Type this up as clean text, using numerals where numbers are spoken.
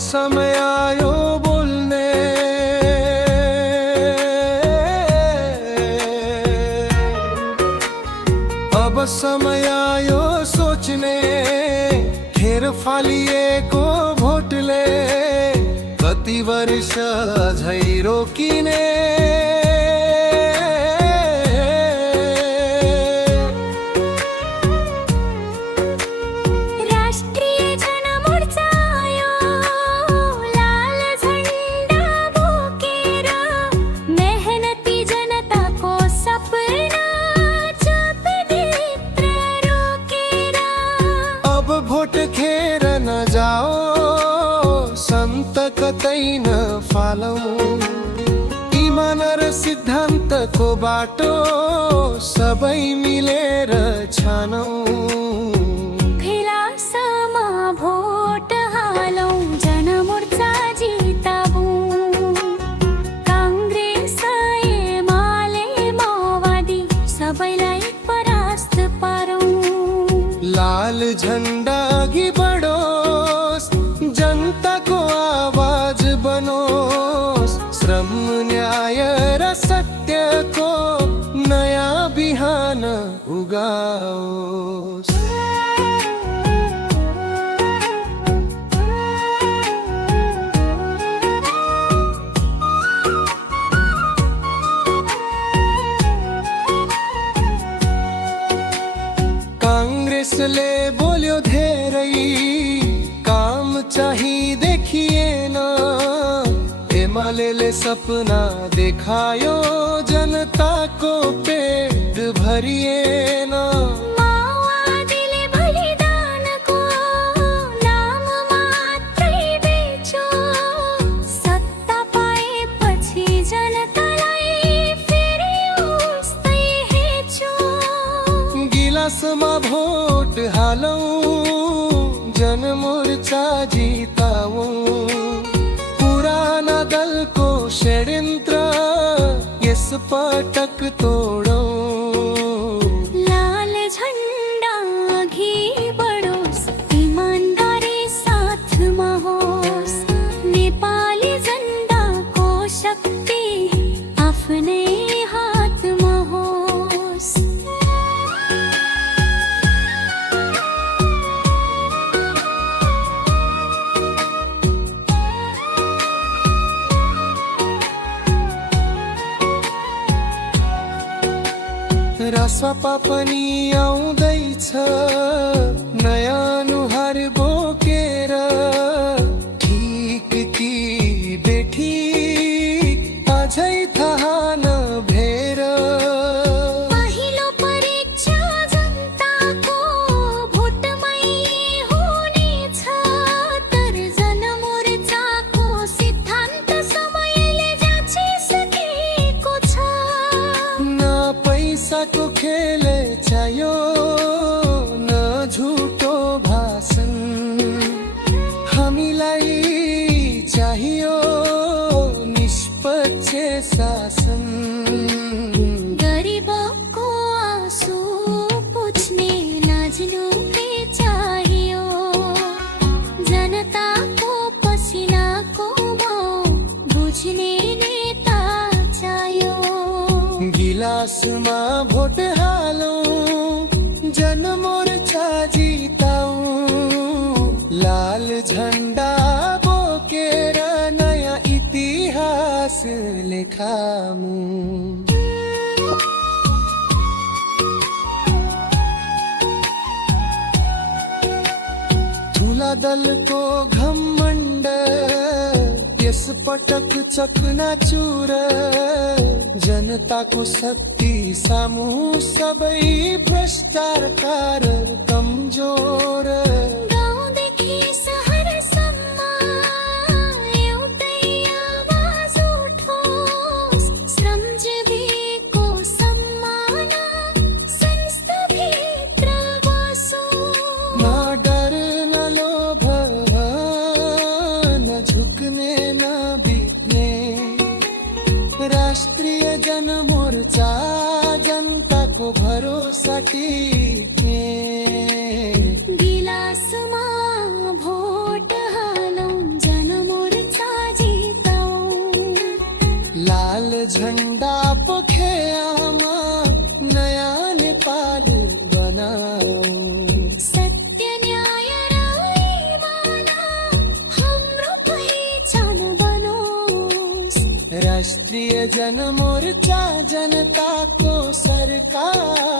समय आयो बोल्ने, अब समय आयो सोच्ने, खेर फालिएको भोटले कति वर्ष झै रोकिने। भोट खेर न जाओ, संत कतै न फालौं, इमान र सिद्धान्तको बाटो सबै मिलेर छानौं। फिलासमा भोट हालौं, जनमोर्चा जिताबौं, काङ्ग्रेस एमाले माओवादी सबैलाई परास्त पारौं। लाल झण्डा अघि बढोस्, जनताको आवाज बनोस्, श्रम न्याय र सत्यको नयाँ बिहान उगाओस्। काङ्ग्रेसले बोल्यो धेरै, काम चाहिँ देखिएन, एमाले सपना देखायो, जनताको पेट भरिएन। माओवादीले बलिदानको नाम मात्रै बेच्यो, सत्ता पाएपछि जनतालाई फेरि उस्तै हेच्यो। गिलासमा भोट हालौं, जनमोर्चा जिताऊं, पुराना दलको षड्यन्त्र यस पटक तोडौं। लाल झण्डा अघि बढोस्, इमानदारी साथमा होस्, नेपाली जनताको शक्ति आफ्नै हातमा होस्। रासपा पनि आउँदैछ, नयाँ अनुहार बोकेर, ठिक कि बेठिक अझै थाहा नभेर। पहिलो परीक्षा जनताको भोटमै हुनेछ, तर जनमोर्चाको सिद्धान्त समयले जाँचिसकेको छ। न पैसाको खेल चाहियो, न झुटो भाषण, हामीलाई चाहियो निष्पक्ष शासन। गरिबको आँसु पुछ्ने नाज्नुले चाहियो, जनताको पसिनाको भाव बुझ्ने नेता चाहियो। गिलासमा भोट हालौं, जनमोर्चा जिताऊं, लाल झण्डा बोकेर नयाँ इतिहास लेखाऊं। ठुला दलको घमण्ड यस पटक चकनाचुर, जनताको शक्ति सामु सबै भ्रष्टाचार कमजोर। गाउँदेखि सहरसम्म एउटै आवाज उठोस्, श्रमजीवीको सम्मान संस्थाभित्र बसोस्। न डर न लोभ, न झुक्ने न बिक्ने, राष्ट्रिय जनमोर्चा जनताको भरोसा टिक्ने। गिलासमा भोट हालौं, जन बनाऊं। सत्य न्याय राई माना हमरो पहचान बनो। राष्ट्रीय जन मोर्चा जनता को सरकार